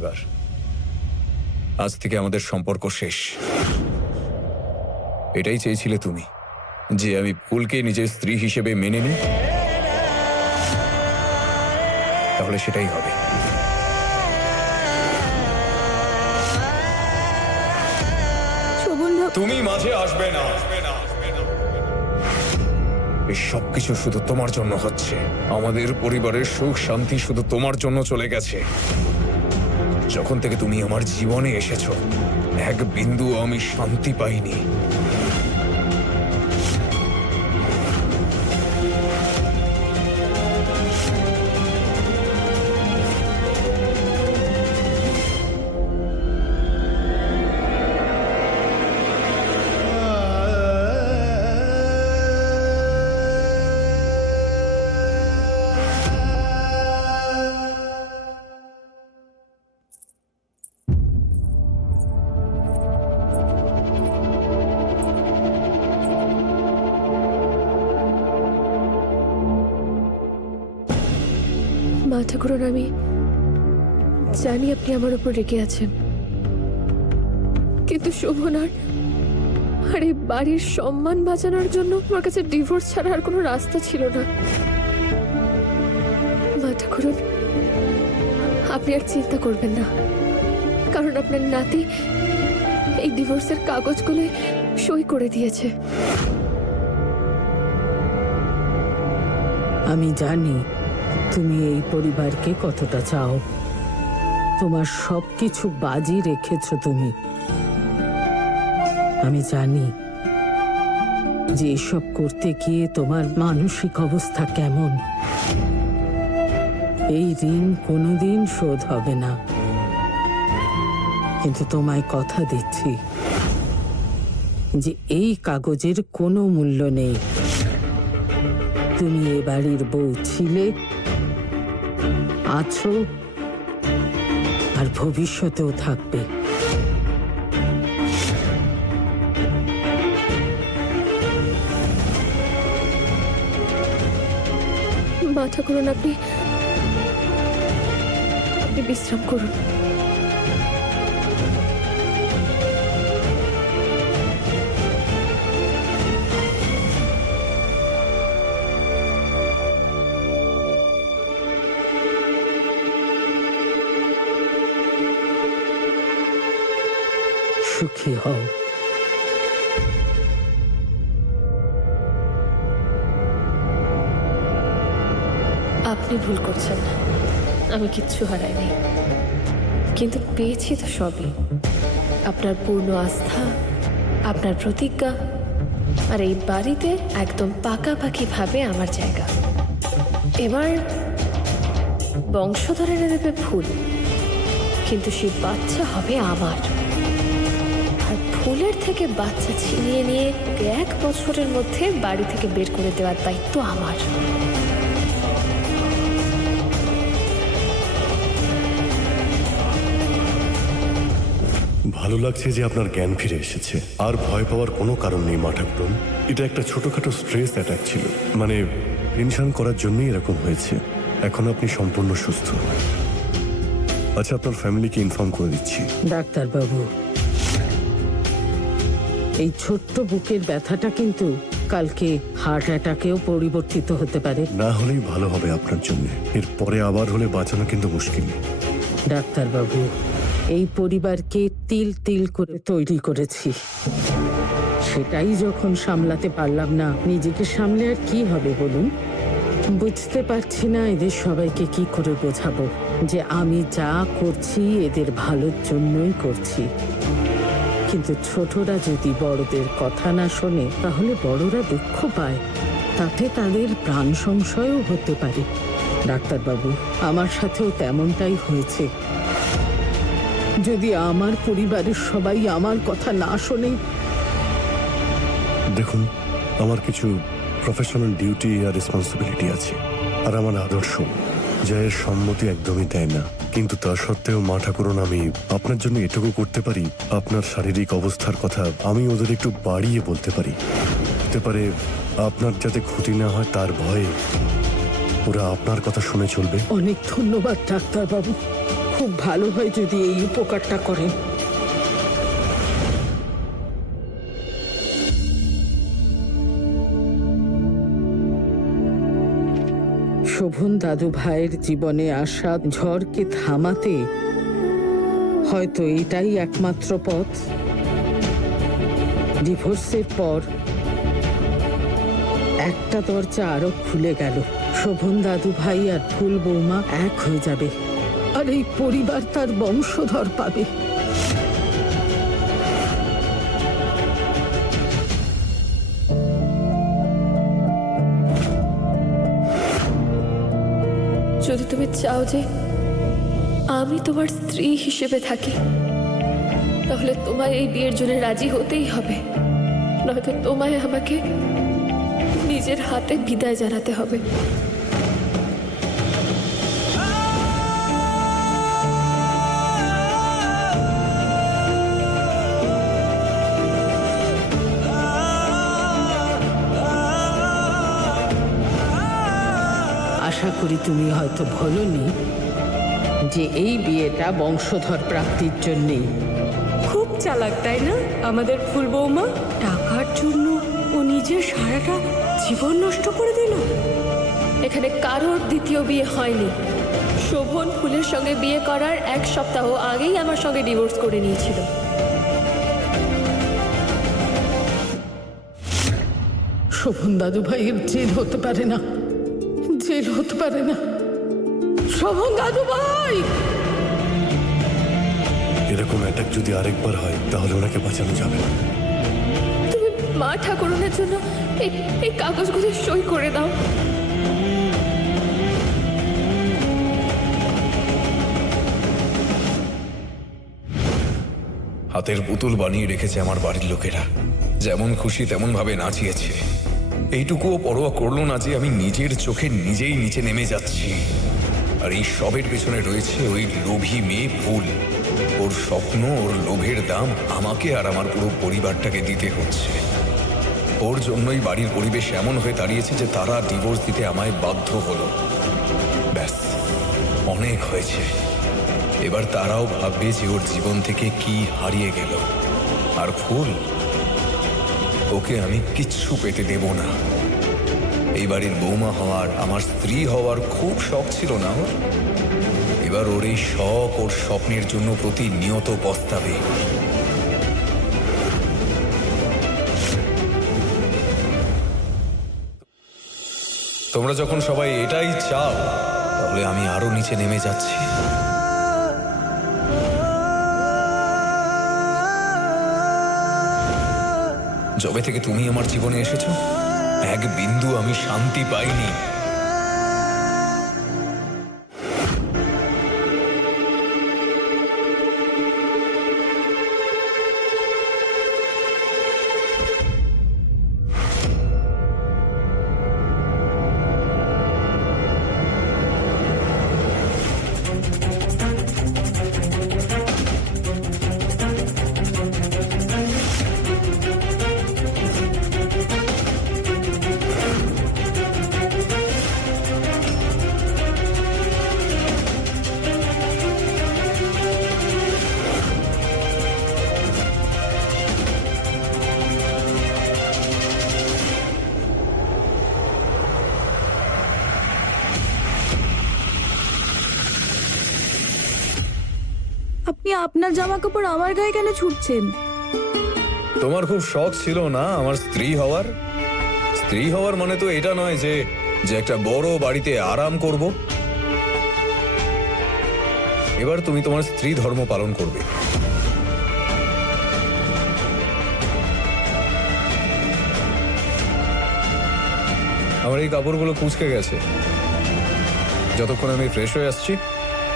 এবার, আজ থেকে আমাদের সম্পর্ক শেষ। এটাই চেয়েছিলে তুমি, যে আমি ফুলকে নিজের স্ত্রী হিসেবে মেনে নিই? তাহলে সেটাই হবে। তুমি মাঝে আসবে না। এই সবকিছু শুধু তোমার জন্য হচ্ছে। আমাদের পরিবারের সুখ শান্তি শুধু তোমার জন্য চলে গেছে। যখন থেকে তুমি আমার জীবনে এসেছো, এক বিন্দু আমি শান্তি পাইনি। মা ঠাকুরন, আমি জানি আপনি আমার উপর রেগে আছেন, কিন্তু শোভন আর এই বাড়ির সম্মান বাঁচানোর জন্য আমার কাছে ডিভোর্স ছাড়া আর কোনো রাস্তা ছিল না। মা ঠাকুরন, আপনি আর চিন্তা করবেন না, কারণ আপনার নাতি এই ডিভোর্সের কাগজগুলো সই করে দিয়েছে। আমি জানি তুমি এই পরিবারকে কতটা চাও। তোমার সবকিছু বাজি রেখেছো তুমি। আমি জানি যে এসব করতে গিয়ে তোমার মানসিক অবস্থা কেমন। এই ঋণ কোনোদিন শোধ হবে না, কিন্তু তোমায় কথা দিচ্ছি যে এই কাগজের কোনো মূল্য নেই। তুমি এ বাড়ির বউ ছিলে, আছো, আর ভবিষ্যতেও থাকবে। মা ঠাকুরন, আপনি বিশ্রাম করুন। সুখী হও। আপনি ভুল করছেন না, আমি কিচ্ছু হারাইনি, কিন্তু পেয়েছি তো সবই। আপনার পূর্ণ আস্থা, আপনার প্রতিজ্ঞা, আর এই বাড়িতে একদম পাকাপাকি ভাবে আমার জায়গা। এবার বংশধর এনে দেবে ফুল, কিন্তু সেই বাচ্চা হবে আমার। আর ফুলের থেকে বাচ্চা ছিনিয়ে নিয়ে 1 বছরের মধ্যে বাড়ি থেকে বের করে দেওয়ার দায়িত্ব আমার। ভালো লাগছে যে আপনার জ্ঞান ফিরে এসেছে। আর ভয় পাওয়ার কোনো কারণ নেই মা ঠাকুরন। এটা একটা ছোটখাটো স্ট্রেস অ্যাটাক ছিল, মানে টেনশন করার জন্যই এরকম হয়েছে। এখন আপনি সম্পূর্ণ সুস্থ। আচ্ছা, আপনার ফ্যামিলিকে ইনফর্ম করে দিচ্ছি। ডাক্তারবাবু, এই ছোট্ট বুকের ব্যথাটা কিন্তু কালকে হার্ট অ্যাটাকেও পরিবর্তিত হতে পারে। না হলেই ভালো হবে আপনার জন্য। এরপরে আবার হলে বাঁচানো কিন্তু মুশকিল। ডাক্তারবাবু, এই পরিবারকে তিল তিল করে তৈরি করেছি, সেটাই যখন সামলাতে পারলাম না, নিজেকে সামলে আর কি হবে বলুন? বুঝতে পারছি না এদের সবাইকে কি করে বোঝাবো যে আমি যা করছি এদের ভালোর জন্যই করছি। কিন্তু ছোটরা যদি বড়দের কথা না শোনে, তাহলে বড়রা দুঃখ পায়, তাতে তাদের প্রাণ সংশয়ও হতে পারে। ডাক্তারবাবু, আমার সাথেও তেমনটাই হয়েছে। যদি আমার পরিবারের সবাই আমার কথা না শোনে। দেখুন, আমার কিছু প্রফেশনাল ডিউটি আর রেসপন্সিবিলিটি আছে, আর আমার আদর্শ যা এর সম্মতি একদমই দেয় না। কিন্তু তা সত্ত্বেও মা ঠাকুরন, আমি আপনার জন্য এটুকু করতে পারি, আপনার শারীরিক অবস্থার কথা আমি ওদের একটু বাড়িয়ে বলতে পারি। হতে পারে আপনার যাতে ক্ষতি না হয় তার ভয়ে ওরা আপনার কথা শুনে চলবে। অনেক ধন্যবাদ ডাক্তারবাবু, খুব ভালো হয় যদি এই উপকারটা করেন। শোভন দাদু ভাইয়ের জীবনে আসা ঝড়কে থামাতে হয়তো এটাই একমাত্র পথ। ডিভোর্সের পর একটা দরজা আরো খুলে গেল। শোভন দাদু ভাই আর ফুল বৌমা এক হয়ে যাবে, আর এই পরিবার তার বংশধর পাবে। যদি তুমি চাও যে আমি তোমার স্ত্রী হিসেবে থাকি, তাহলে তোমায় এই বিয়ের জন্য রাজি হতেই হবে, নয়তো তোমায় আমাকে নিজের হাতে বিদায় জানাতে হবে। আশা করি তুমি হয়তো ভুলোনি যে এই বিয়েটা বংশধর প্রাপ্তির জন্যেই। খুব চালাক তাই না আমাদের ফুল বৌমা? টাকার জন্য ও নিজের সারাটা জীবন নষ্ট করে দিল। এখানে কারোর দ্বিতীয় বিয়ে হয়নি। শোভন ফুলের সঙ্গে বিয়ে করার 1 সপ্তাহ আগেই আমার সঙ্গে ডিভোর্স করে নিয়েছিল। শোভন দাদু ভাইয়ের জেল হতে পারে না, জেল হতে পারে না। শোভন দাদু ভাই! এরকম অ্যাটাক যদি আরেকবার হয় তাহলে ওনাকে বাঁচানো যাবে না। তুমি মা ঠাকুরনের জন্য এই কাগজগুলো সই করে দাও। হাতের পুতুল বানিয়ে রেখেছে আমার বাড়ির লোকেরা, যেমন খুশি তেমন ভাবে নাচিয়েছে। এইটুকুও পরোয়া করলো না যে আমি নিজের চোখে নিজেই নিচে নেমে যাচ্ছি। আর এই সবের পেছনে রয়েছে ওই লোভী মেয়ে ফুল। ওর স্বপ্ন, ওর লোভের দাম আমাকে আর আমার পুরো পরিবারটাকে দিতে হচ্ছে। ওর জন্যই বাড়ির পরিবেশ এমন হয়ে দাঁড়িয়েছে যে তারা ডিভোর্স দিতে আমায় বাধ্য হলো। ব্যাস, অনেক হয়েছে। এবার তারাও ভাববে যে ওর জীবন থেকে কি হারিয়ে গেল। আর ফুল, ওকে আমি কিচ্ছু পেতে দেব না। এই বাড়ির বৌমা হওয়ার, আমার স্ত্রী হওয়ার খুব শখ ছিল না ওর। এবার ওর এই শখ, ওর স্বপ্নের জন্য প্রতিনিয়ত পস্তাবে। তোমরা যখন সবাই এটাই চাও, তাহলে আমি আরো নিচে নেমে যাচ্ছি। যবে থেকে তুমি আমার জীবনে এসেছো, এক বিন্দু আমি শান্তি পাইনি। আপনি আপনার জামা কাপড় আমার গায়ে কেন ছুটছেন? তোমার খুব শখ ছিল না আমার স্ত্রী হওয়ার? স্ত্রী হওয়ার মানে তো এটা নয় যে যে একটা বড় বাড়িতে আরাম করব। এবার তুমি তোমার স্ত্রী ধর্ম পালন করবে। আমার এই কাপড়গুলো কুঁচকে গেছে। যতক্ষণ আমি ফ্রেশ হয়ে আসছি,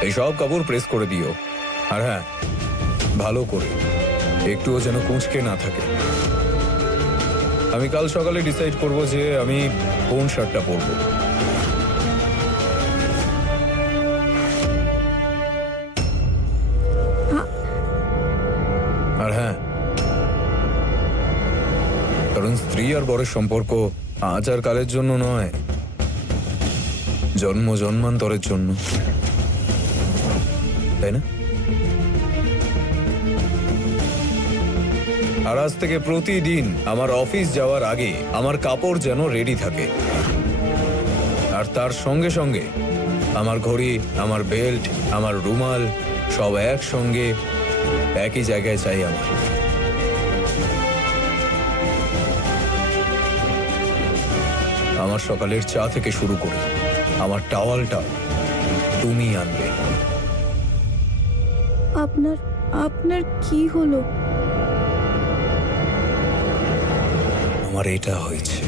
এই সব কাপড় প্রেস করে দিও। আর হ্যাঁ, ভালো করে, একটুও যেন কুঁচকে না থাকে। আমি কাল সকালে ডিসাইড করব যে আমি কোন শার্টটা পরবো। আর হ্যাঁ, কারণ স্ত্রী আর বরের সম্পর্ক আজ আর কালের জন্য নয়, জন্ম জন্মান্তরের জন্য। তাই না? আর আজ থেকে প্রতিদিন আমার অফিস যাওয়ার আগে আমার কাপড় যেন রেডি থাকে, আর তার সঙ্গে সঙ্গে আমার ঘড়ি, আমার বেল্ট, আমার রুমাল সব একসঙ্গে একই জায়গায় চাই আমার। আমার সকালের চা থেকে শুরু করে আমার টাওয়ালটা তুমি আনবে। আপনার কি হলো? আমার এটা হয়েছে।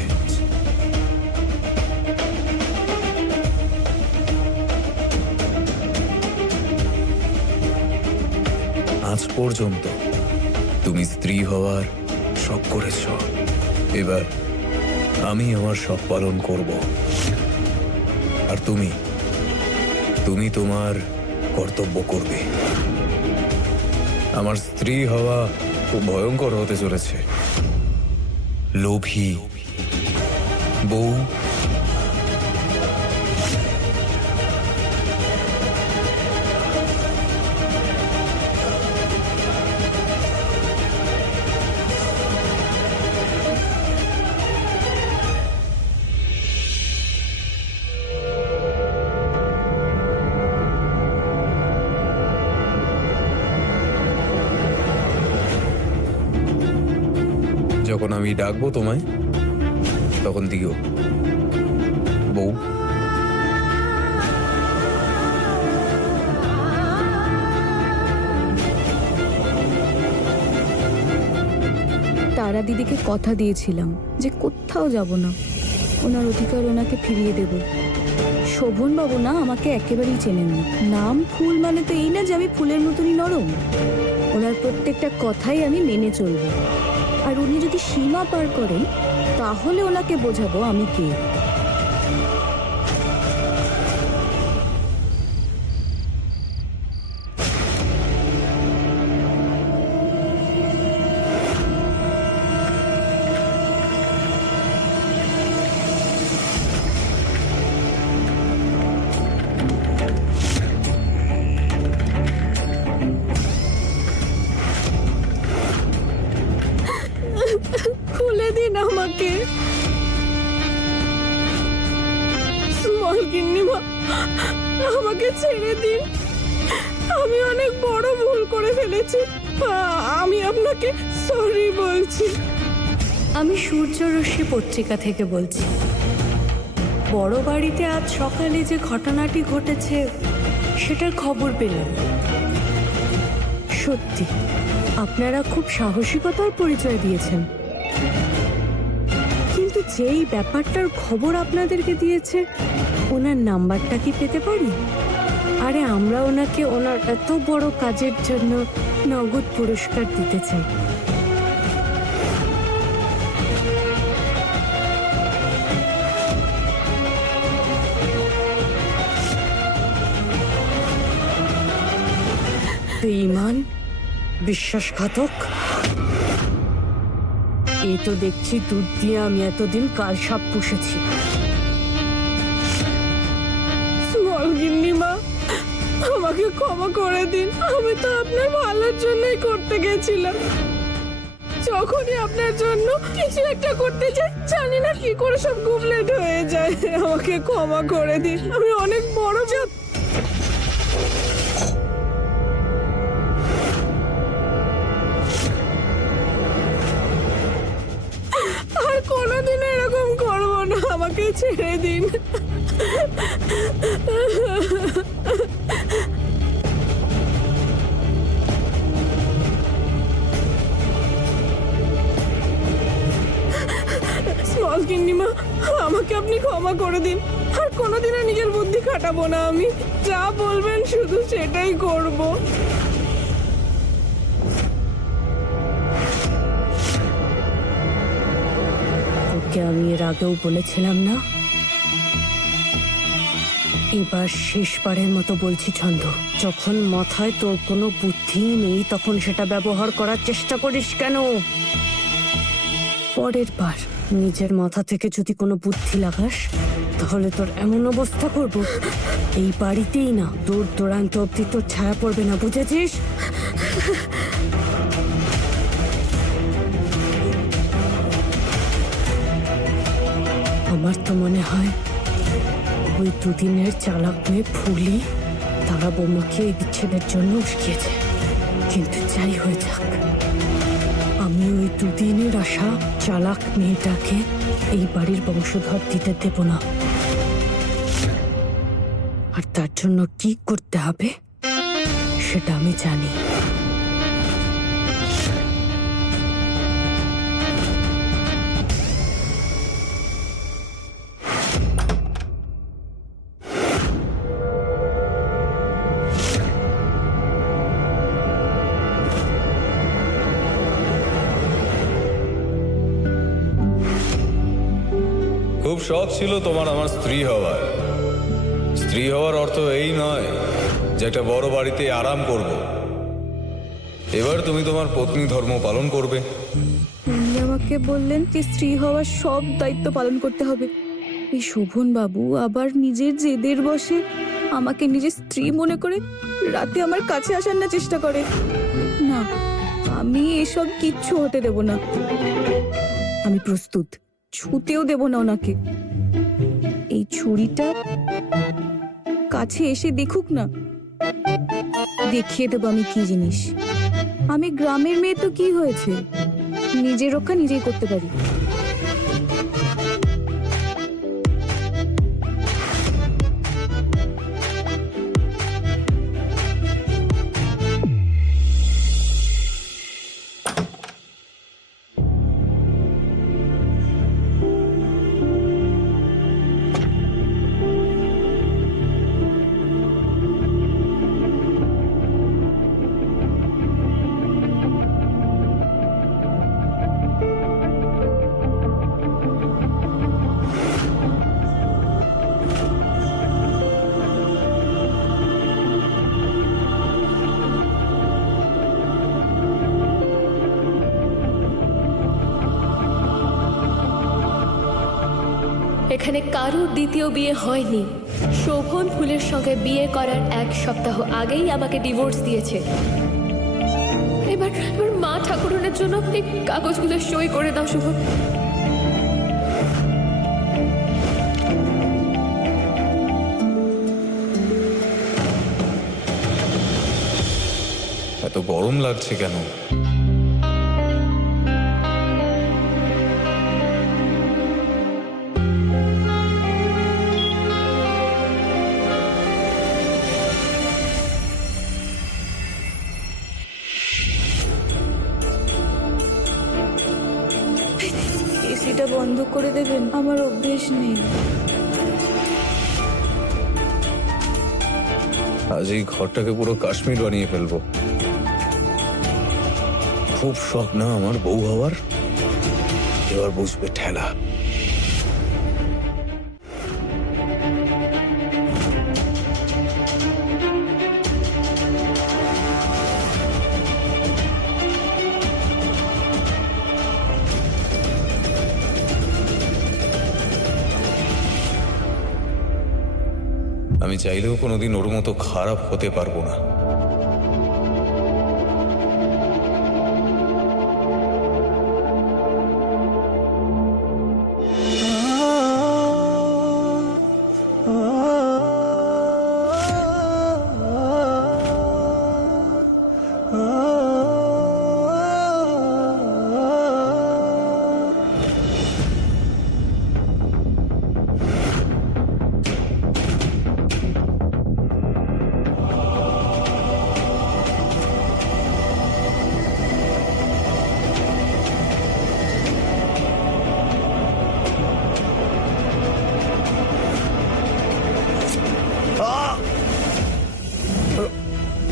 আজ পর্যন্ত তুমি স্ত্রী হওয়ার শখ করেছ, এবার আমি আমার শখ পালন করব। আর তুমি তোমার কর্তব্য করবে। আমার স্ত্রী হওয়া খুব ভয়ঙ্কর হতে চলেছে। লোভী বউ, যখন আমি ডাকবো তোমায় তখন দিও বউ। তারা দিদিকে কথা দিয়েছিলাম যে কোথাও যাব না, ওনার অধিকার ওনাকে ফিরিয়ে দেব। শোভন বাবু না আমাকে একেবারেই চেনেন না। নাম ফুল মানে তো এই না যে আমি ফুলের মতনই নরম। ওনার প্রত্যেকটা কথাই আমি মেনে চলব। আর উনি যদি সীমা পার করেন তাহলে ওনাকে বোঝাবো আমি কে। খুলে দিন আমাকে স্মল গিন্নিমা, আমাকে ছেড়ে দিন। আমি অনেক বড় ভুল করে ফেলেছি। আমি আপনাকে সরি বলছি। আমি সূর্যরশ্মি পত্রিকা থেকে বলছি। বড় বাড়িতে আজ সকালে যে ঘটনাটি ঘটেছে সেটার খবর পেলাম। সত্যি আপনারা খুব সাহসিকতার পরিচয় দিয়েছেন, কিন্তু যেই ব্যাপারটার খবর আপনাদেরকে দিয়েছে ওনার নাম্বারটা কি পেতে পারি? আরে আমরা ওনাকে ওনার এত বড় কাজের জন্য নগদ পুরস্কার দিতে চাই। বেঈমান, বিশ্বাসঘাতক। এই তো দেখছি দুধ দিয়ে আমি এতদিন কাল সাপ পুষেছি। স্মল গিন্নিমা, আমাকে ক্ষমা করে দিন। আমি তো আপনার ভালোর জন্যই করতে গেছিলাম। যখনই আপনার জন্য কিছু একটা করতে চাই, জানি না কি করে সব গুবলেট হয়ে যায়। আমাকে ক্ষমা করে দিন। আমি অনেক বড় চাপ। আর কোনোদিন এরকম করবো না। আমাকে ছেড়ে দিন। স্মল গিন্নিমা, আমাকে আপনি ক্ষমা করে দিন। আর কোনোদিনও নিজের বুদ্ধি খাটাবো না। আমি যা বলবেন শুধু সেটাই করব। তোকে আমি এর আগেও বলেছিলাম না? এবার শেষবারের মতো বলছি ছন্দ, যখন মাথায় তোর কোনো বুদ্ধি নেই তখন সেটা ব্যবহার করার চেষ্টা করিস কেন? পরের বার নিজের মাথা থেকে যদি কোনো বুদ্ধি লাগাস তাহলে তোর এমন অবস্থা করব এই বাড়িতেই না, দূর দূরান্ত অব্দি তোর ছায়া পড়বে না, বুঝেছিস? আমার তো মনে হয় ওই দুদিনের চালাক মেয়ে ফুলি তারা বৌমাকে এই বিচ্ছেদের জন্য উস্কিয়েছে। কিন্তু যাই হয়ে যাক, আমি ওই দুদিনের আশা চালাক মেয়েটাকে এই বাড়ির বংশধর দিতে দেব না। আর তার জন্য কি করতে হবে সেটা আমি জানি। খুব শখ ছিল তোমার আমার স্ত্রী হওয়ার। স্ত্রী হওয়ার অর্থ এই নয় যে একটা বড় বাড়িতে আরাম করব। এবার তুমি তোমার পত্নী ধর্ম পালন করবে। উনি আমাকে বললেন যে স্ত্রী হওয়ার সব দায়িত্ব পালন করতে হবে। এই শোভন বাবু আবার নিজের জেদের বসে আমাকে নিজের স্ত্রী মনে করে রাতে আমার কাছে আসার না চেষ্টা করে। না, আমি এসব কিচ্ছু হতে দেব না। আমি প্রস্তুত, ছুতেও দেব না ওনাকে। এই ছুরিটা কাছে এসে দেখুক না, দেখিয়ে দেবো আমি কি জিনিস। আমি গ্রামের মেয়ে তো কি হয়েছে, নিজের রক্ষা নিজেই করতে পারি। এখানে কারোর দ্বিতীয় বিয়ে হয়নি। শোভন ফুলের সঙ্গে বিয়ে করার 1 সপ্তাহ আগেই আমাকে ডিভোর্স দিয়েছে। এবার মা ঠাকুরনের জন্য এই কাগজগুলো সই করে দাও শোভন। এত গরম লাগছে কেন? এসিটা বন্ধ করে দেবেন, আমার অভ্যেস নেই। আজ এই ঘরটাকে পুরো কাশ্মীর বানিয়ে ফেলবো। খুব শখ না আমার বউ হওয়ার, এবার বুঝবে ঠেলা। আমি চাইলেও কোনোদিন ওর মতো খারাপ হতে পারবো না।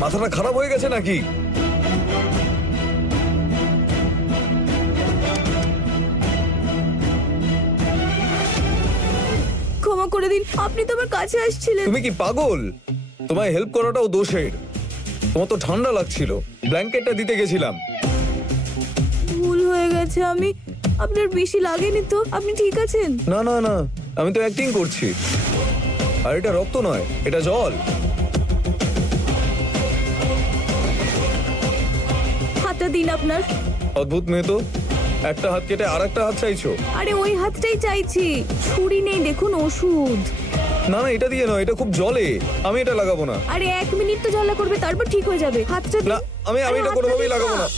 মাথাটা খারাপ হয়ে গেছে নাকি? ক্ষমা করে দিন, আপনি তো আমার কাছে আসছিলেন। তুমি কি পাগল? তোমায় হেল্প করাটাও দোষের। তোমার তো ঠান্ডা লাগছিল, ব্ল্যাঙ্কেটটা দিতে গেছিলাম। ভুল হয়ে গেছে, আমি আপনার বেশি লাগেনি তো? আপনি ঠিক আছেন? না না না, আমি তো অ্যাক্টিং করছি। আর এটা রক্ত নয়, এটা জল। হাতটা দিন আপনার। অদ্ভুত মেয়ে তো, একটা হাত কেটে আর একটা হাত চাইছো? আরে ওই হাতটাই চাইছি, ছুরি নেই দেখুন, ওষুধ। না না, এটা দিয়ে নয়, এটা খুব জলে, আমি এটা লাগাবো না। আরে 1 মিনিট তো জ্বালা করবে, তারপর ঠিক হয়ে যাবে। হাতটা দিন। না, আমি আরে এটা হাতটা কোনোভাবেই দিন লাগাবো না।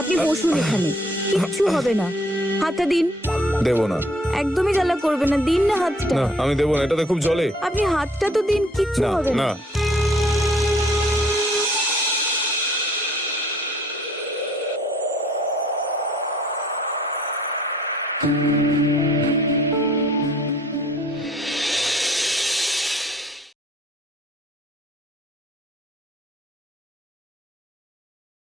আপনি বসুন এখানে, কিচ্ছু হবে না। হাতটা দিন। দেবো না। একদমই জ্বালা করবে না, দিন না হাতটা। না, আমি দেবো না, এটাতে খুব জলে। আপনি হাতটা তো দিন, কিচ্ছু না হবে না। না।